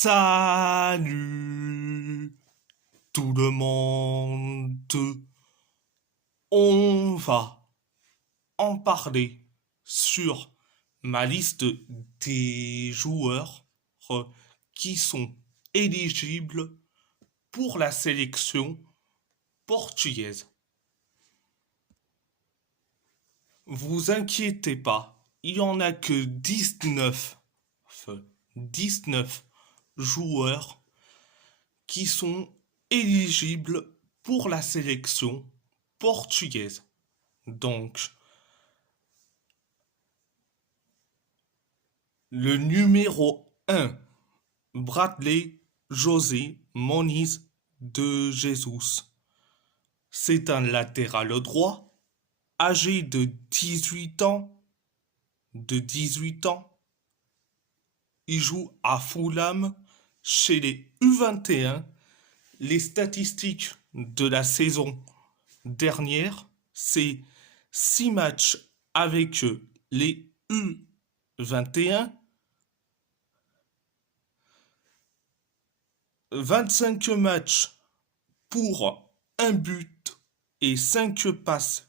Salut tout le monde. On va en parler sur ma liste des joueurs qui sont éligibles pour la sélection portugaise. Vous inquiétez pas, il n'y en a que 19 joueurs qui sont éligibles pour la sélection portugaise. Donc, le numéro 1, Bradley José Moniz de Jesus. C'est un latéral droit, âgé de 18 ans. Il joue à Fulham chez les U21. Les statistiques de la saison dernière, c'est 6 matchs avec les U21, 25 matchs pour un but et 5 passes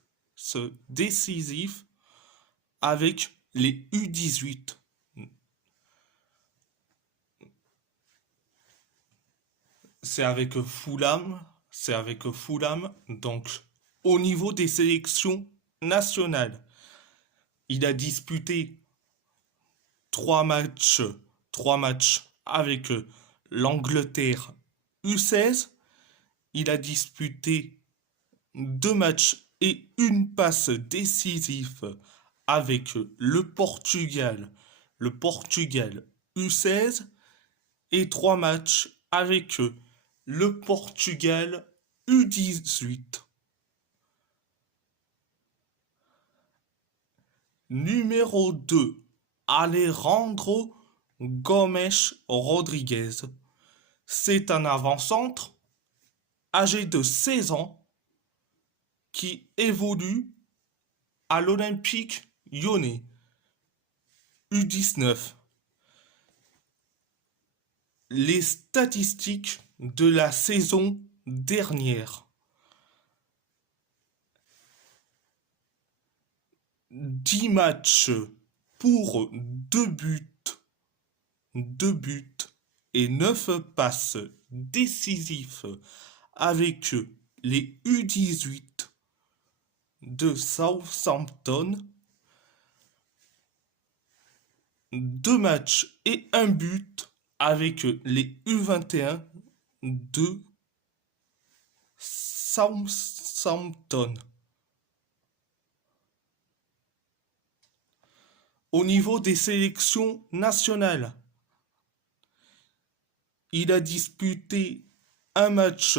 décisives avec les U18. C'est avec Fulham. Donc, au niveau des sélections nationales, il a disputé 3 matchs, 3 matchs avec l'Angleterre U16. Il a disputé 2 matchs et une passe décisive avec le Portugal U16 et 3 matchs avec le Portugal U18. Numéro 2, Alejandro Gomes Rodriguez. C'est un avant-centre âgé de 16 ans qui évolue à l'Olympique Lyonnais U19. Les statistiques de la saison dernière. 10 matchs pour 2 buts et 9 passes décisives avec les U18 de Southampton. 2 matchs et un but avec les U21 de Southampton. Au niveau des sélections nationales, il a disputé un match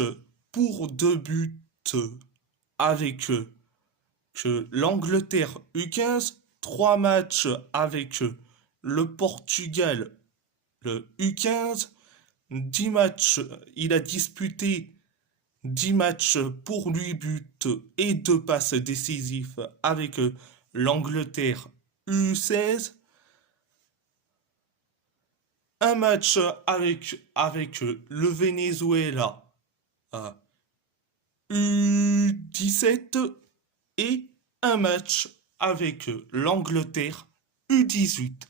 pour 2 buts avec l'Angleterre U15, 3 matchs avec le Portugal le U15, 10 matchs, il a disputé 10 matchs pour 8 buts et 2 passes décisives avec l'Angleterre U16, un match avec le Venezuela U17 et un match avec l'Angleterre U18.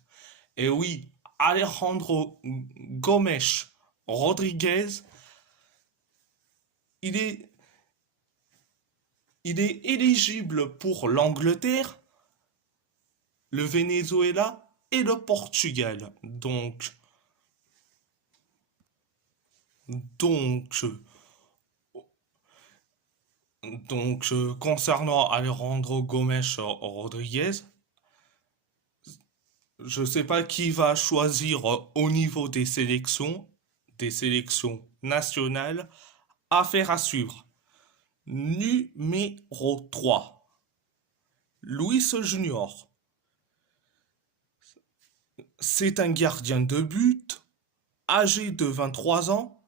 Et oui, Alejandro Gomes Rodriguez, il est, il est éligible pour l'Angleterre, le Venezuela et le Portugal. Donc, concernant Alejandro Gomes Rodriguez, je sais pas qui va choisir au niveau des sélections nationales, affaire à suivre. Numéro 3, Luis Junior. C'est un gardien de but, âgé de 23 ans,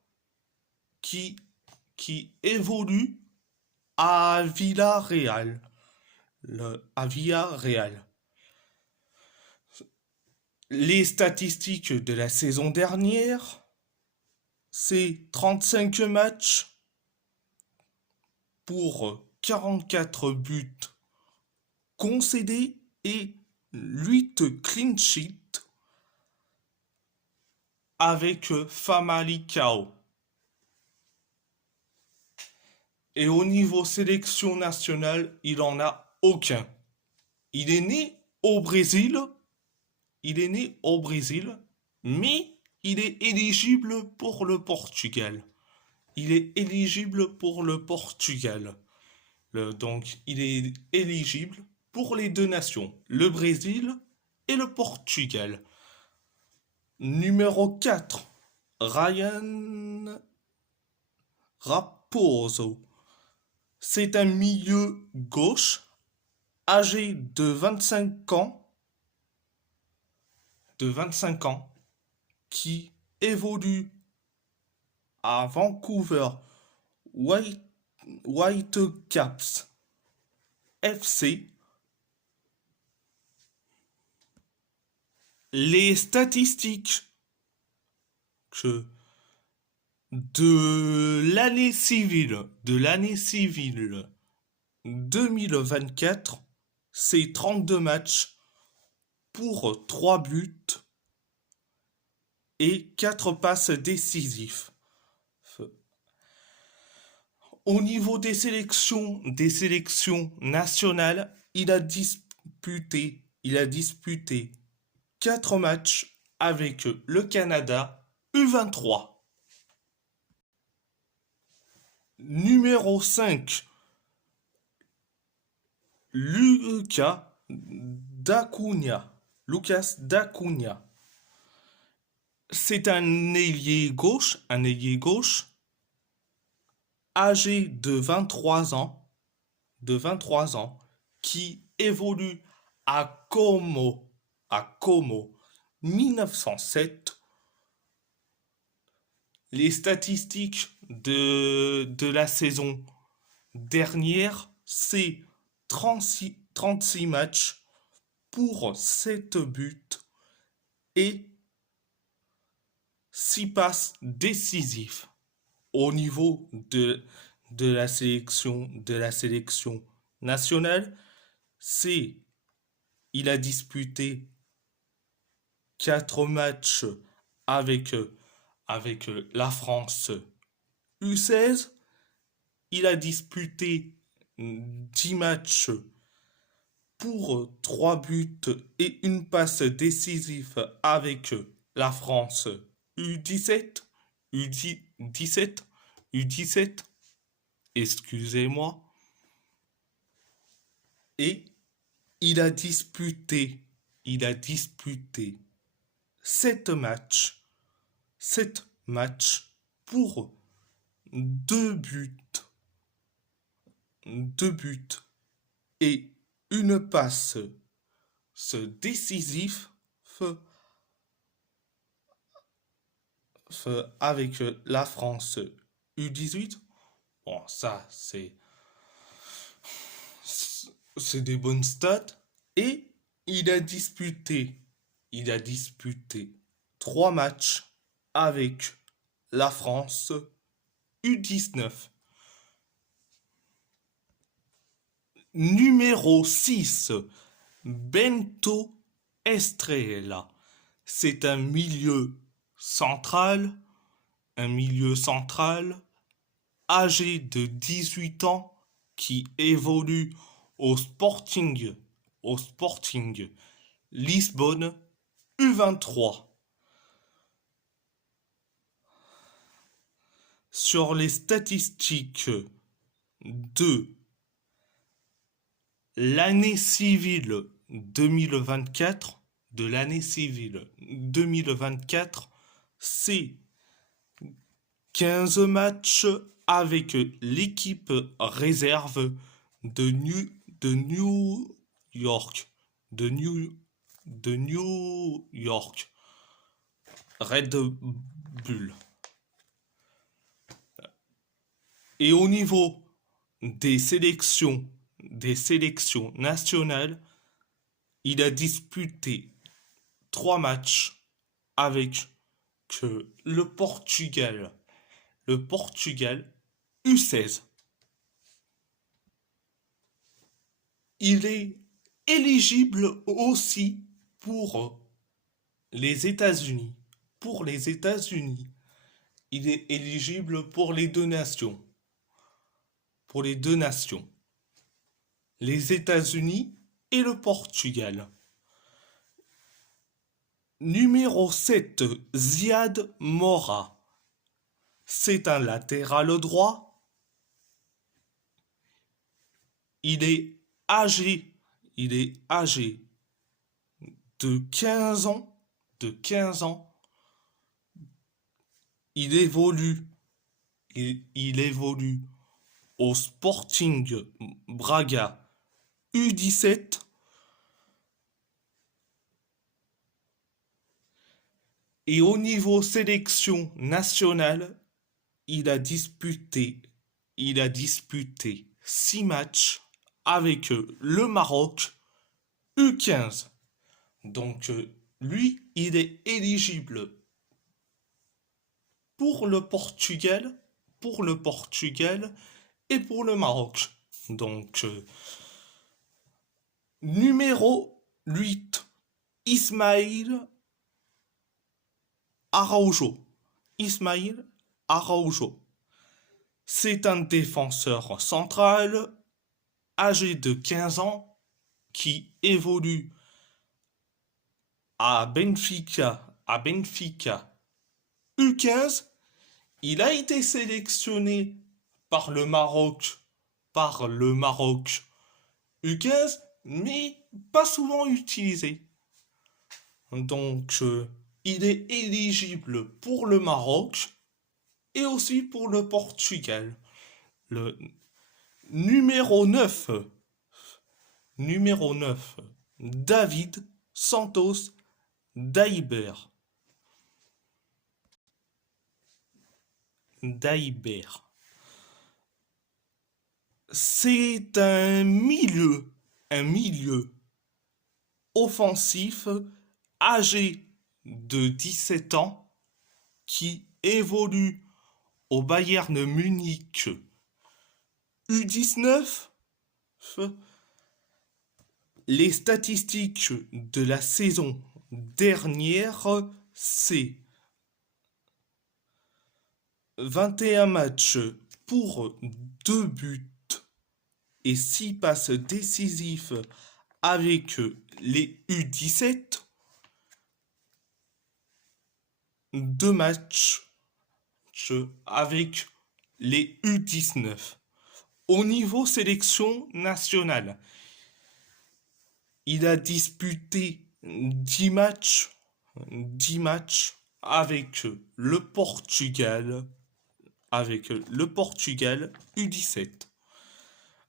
qui évolue à Villarreal. À Villarreal. Les statistiques de la saison dernière, c'est 35 matchs pour 44 buts concédés et 8 clean sheets avec Famalicão. Et au niveau sélection nationale, il en a aucun. Il est né au Brésil, mais il est éligible pour le Portugal. Donc, il est éligible pour les deux nations, le Brésil et le Portugal. Numéro 4, Ryan Raposo. C'est un milieu gauche âgé de 25 ans qui évolue à Vancouver Whitecaps FC. Les statistiques de l'année civile 2024, c'est 32 matchs pour 3 buts et 4 passes décisives. Au niveau des sélections nationales, il a disputé 4 matchs avec le Canada U23. Numéro 5, Lucas Dacunha. C'est un ailier gauche âgé de 23 ans, qui évolue à Como 1907. Les statistiques de la saison dernière, c'est 36 matchs pour 7 buts et 6 passes décisives. Au niveau de la sélection nationale, il a disputé 4 matchs avec la France U16. Il a disputé 10 matchs pour 3 buts et une passe décisive avec la France U17, excusez-moi. Et il a disputé 7 matchs pour 2 buts et une passe décisive avec la France U18. Bon, ça, c'est des bonnes stats. Et il a disputé 3 matchs avec la France U19. Numéro 6, Bento Estrella. C'est un milieu central, âgé de 18 ans, qui évolue au Sporting Lisbonne U23. Sur les statistiques de l'année civile 2024, c'est 15 matchs avec l'équipe réserve de New York, Red Bull. Et au niveau des sélections nationales, il a disputé 3 matchs avec le Portugal le Portugal U16. Il est éligible aussi pour les États-Unis. Pour les États-Unis, il est éligible pour les deux nations. Pour les deux nations. Les États-Unis et le Portugal. Numéro 7, Ziad Mora. C'est un latéral droit. Il est âgé. Il est âgé de 15 ans. De 15 ans. Il évolue. Il évolue au Sporting Braga U17. Et au niveau sélection nationale, il a disputé 6 matchs avec le Maroc U15. Donc lui, il est éligible pour le Portugal et pour le Maroc. Donc numéro 8, Ismail Araujo. Ismail Araujo. C'est un défenseur central âgé de 15 ans qui évolue à Benfica U15. Il a été sélectionné par le Maroc U15, mais pas souvent utilisé. Donc il est éligible pour le Maroc et aussi pour le Portugal. Le numéro 9, David Santos Daiber. C'est un milieu offensif âgé de 17 ans qui évolue au Bayern Munich U19. Les statistiques de la saison dernière, c'est 21 matchs pour 2 buts et 6 passes décisives avec les U17. 2 matchs avec les U19. Au niveau sélection nationale, il a disputé 10 matchs avec le Portugal U17.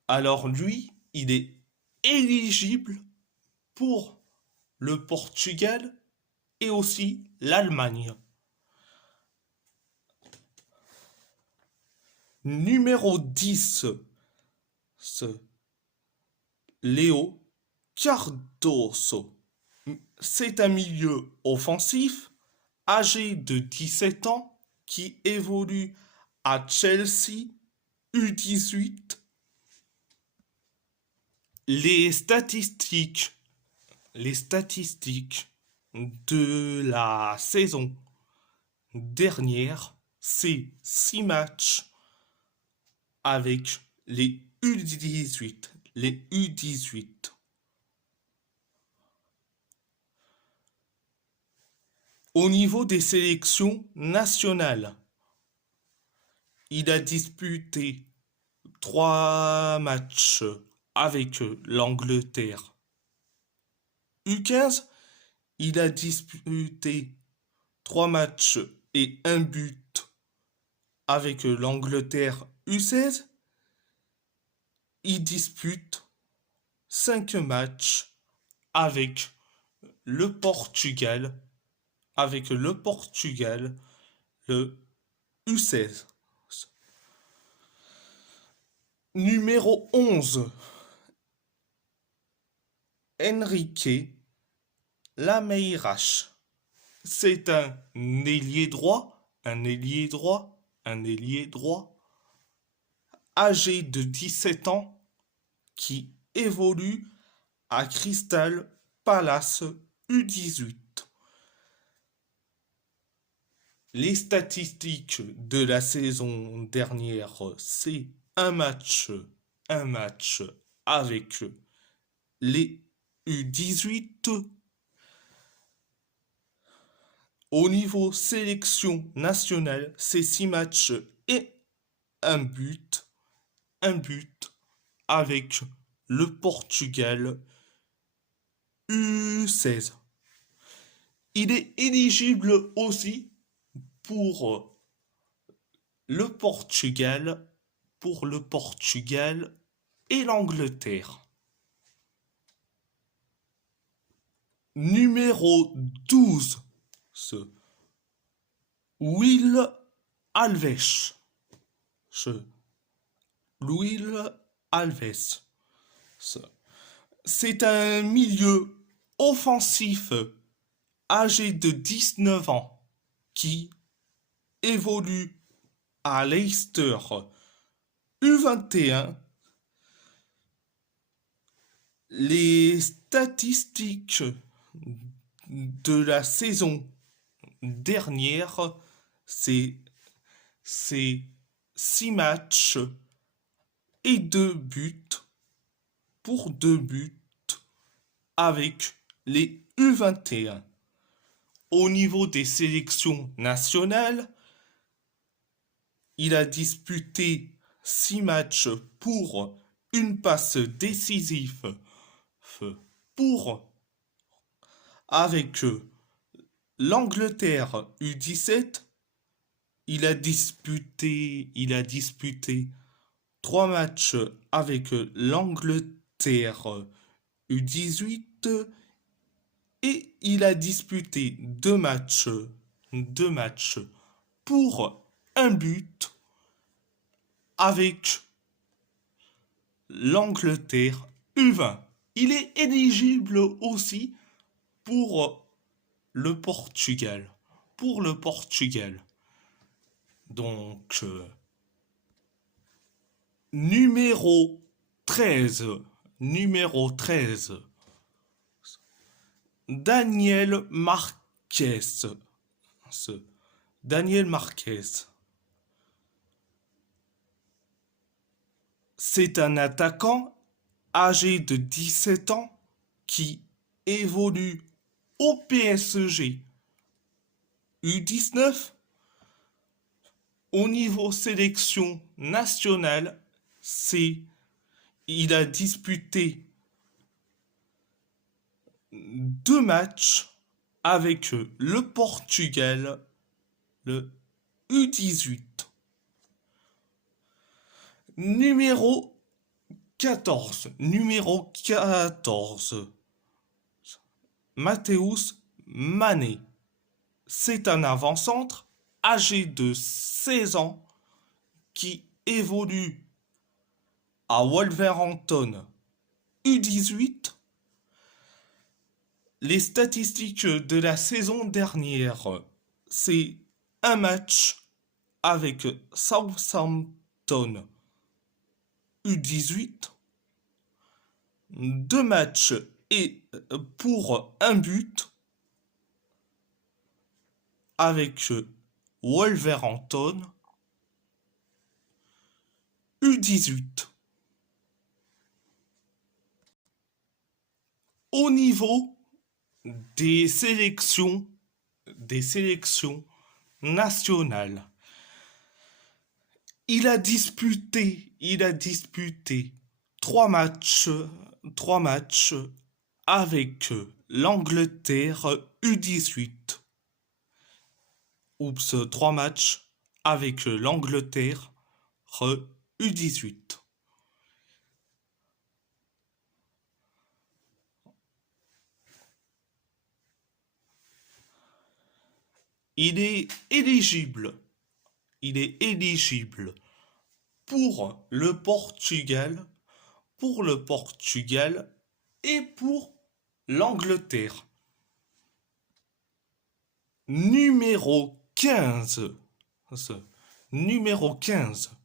Alors lui, il est éligible pour le Portugal et aussi l'Allemagne. Numéro 10, Léo Cardoso. C'est un milieu offensif âgé de 17 ans qui évolue à Chelsea U18. Les statistiques de la saison dernière, c'est 6 matchs avec les U18. Au niveau des sélections nationales, il a disputé 3 matchs avec l'Angleterre U15. Il a disputé 3 matchs et 1 but avec l'Angleterre U16. Il dispute 5 matchs avec le Portugal, le U16. Numéro 11, Enrique Lameiras. C'est un ailier droit un ailier droit, âgé de 17 ans, qui évolue à Crystal Palace U18. Les statistiques de la saison dernière, c'est un match avec les U18. Au niveau sélection nationale, c'est 6 matchs et un but avec le Portugal U16. Il est éligible aussi pour le Portugal, et l'Angleterre. Numéro 12, ce Will Alves. Will Alves. C'est un milieu offensif âgé de 19 ans qui évolue à Leicester U21. Les statistiques de la saison dernière, c'est 6 matchs et 2 buts pour 2 buts avec les U21. Au niveau des sélections nationales, il a disputé 6 matchs pour une passe décisive pour avec l'Angleterre U17. Il a disputé 3 matchs avec l'Angleterre U18 et il a disputé 2 matchs pour un but avec l'Angleterre U20. Il est éligible aussi pour le Portugal. Donc, numéro 13. Daniel Marquez. Daniel Marquez. C'est un attaquant âgé de 17 ans qui évolue au PSG U19. Au niveau sélection nationale, il a disputé 2 matchs avec le Portugal, le U18. Numéro 14. Mateusz Mané. C'est un avant-centre âgé de 16 ans qui évolue à Wolverhampton U18. Les statistiques de la saison dernière, c'est un match avec Southampton U18, 2 matchs et pour un but avec Wolverhampton U18. Au niveau des sélections nationales, il a disputé 3 matchs avec l'Angleterre U18. 3 matchs avec l'Angleterre U18. Il est éligible pour le Portugal et pour l'Angleterre. Numéro 15. Numéro 15,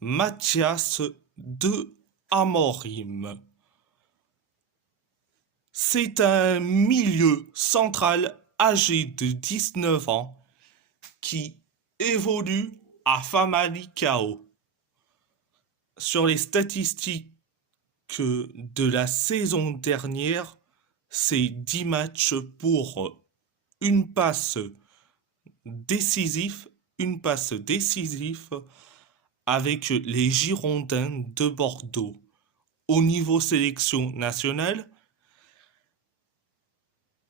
Mathias de Amorim. C'est un milieu central âgé de 19 ans qui évolue à Famalicão. Sur les statistiques de la saison dernière, c'est 10 matchs pour une passe décisive, avec les Girondins de Bordeaux. Au niveau sélection nationale,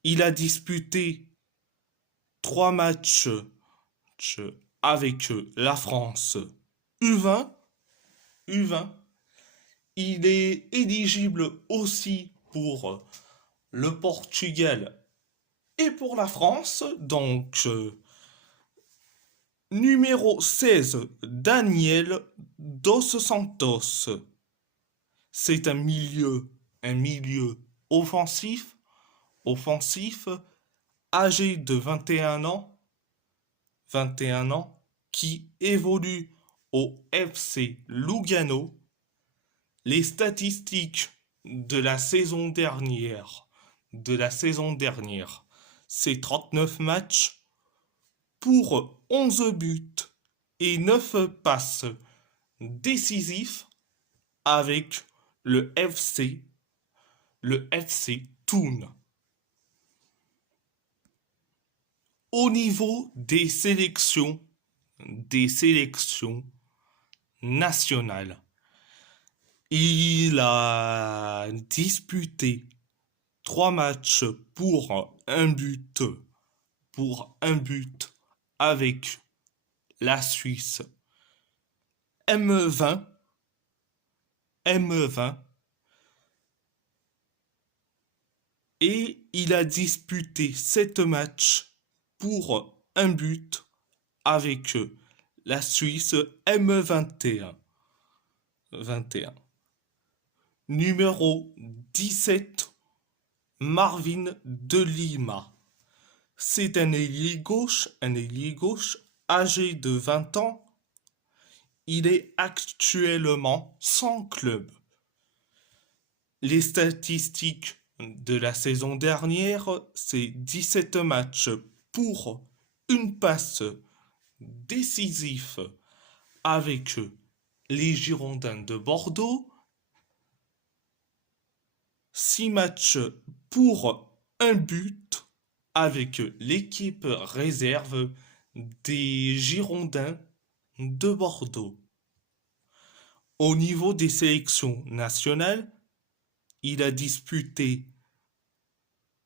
il a disputé 3 matchs avec la France U20. Il est éligible aussi pour le Portugal et pour la France. Donc, numéro 16, Daniel Dos Santos. C'est un milieu offensif, âgé de 21 ans, qui évolue au FC Lugano. Les statistiques de la saison dernière, c'est 39 matchs pour 11 buts et 9 passes décisives avec le FC Thun. Au niveau des sélections nationales, il a disputé 3 matchs pour un but avec la Suisse M20 et il a disputé 7 matchs pour un but avec la Suisse M21. Numéro 17, Marvin de Lima. C'est un ailier gauche âgé de 20 ans. Il est actuellement sans club. Les statistiques de la saison dernière, c'est 17 matchs pour une passe décisive avec les Girondins de Bordeaux, 6 matchs pour un but avec l'équipe réserve des Girondins de Bordeaux. Au niveau des sélections nationales, il a disputé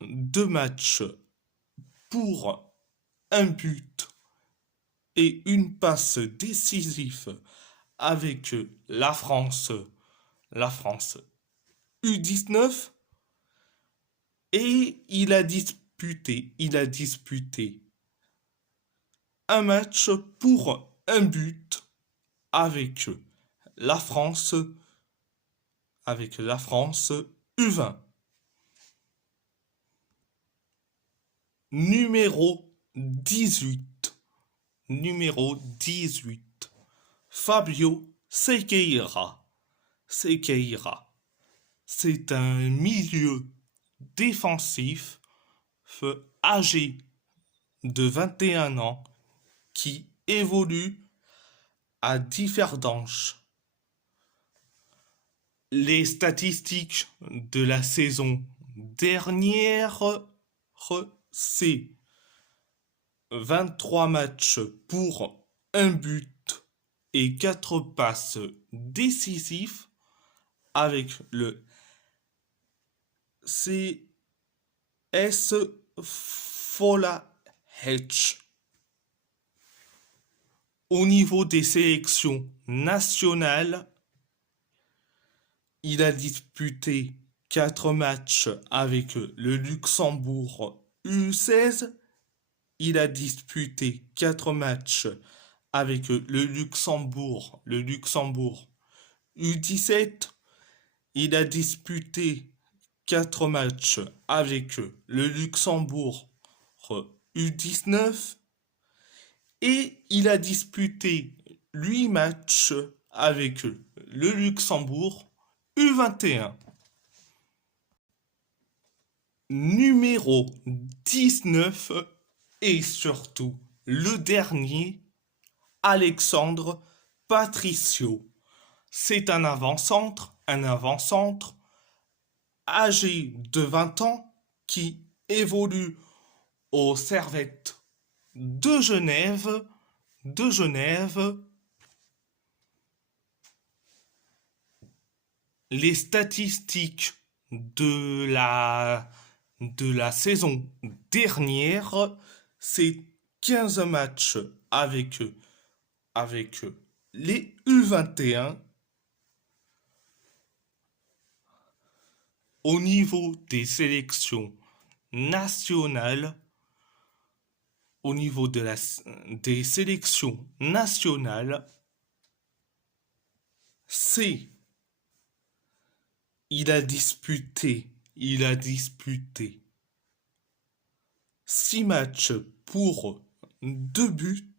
2 matchs pour un but et une passe décisive avec la France U19 et il a disputé un match pour un but avec la France U20. Numéro 18. Fabio Sequeira. C'est un milieu défensif âgé de 21 ans qui évolue à Differdange. Les statistiques de la saison dernière, c'est 23 matchs pour un but et 4 passes décisives avec le CS Fola-Hedge. Au niveau des sélections nationales, il a disputé 4 matchs avec le Luxembourg U16. Il a disputé 4 matchs avec le Luxembourg U17. Il a disputé 4 matchs avec le Luxembourg U19. Et il a disputé 8 matchs avec le Luxembourg U21. Numéro 19 et surtout le dernier, Alexandre Patricio. C'est un avant-centre âgé de 20 ans qui évolue au Servette de Genève, de Genève. Les statistiques de la saison dernière, c'est 15 matchs avec les U21. Au niveau des sélections nationales, au niveau des sélections nationales, c'est il a disputé 6 matchs pour 2 buts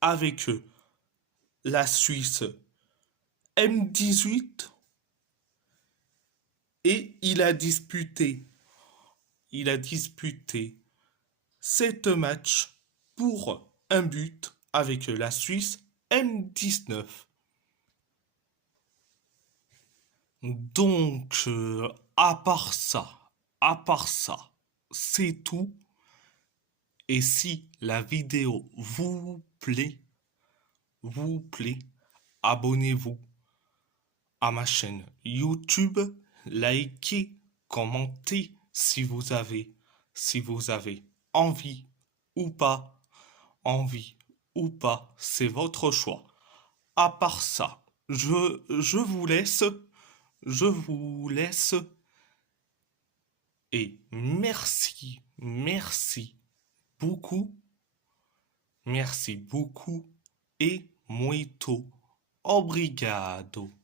avec la Suisse M18 et il a disputé 7 matchs pour 1 but avec la Suisse M19. Donc, à part ça, c'est tout. Et si la vidéo vous plaît, abonnez-vous à ma chaîne YouTube, likez, commentez si vous avez envie envie ou pas, c'est votre choix. À part ça, je vous laisse et beaucoup, merci beaucoup et muito obrigado.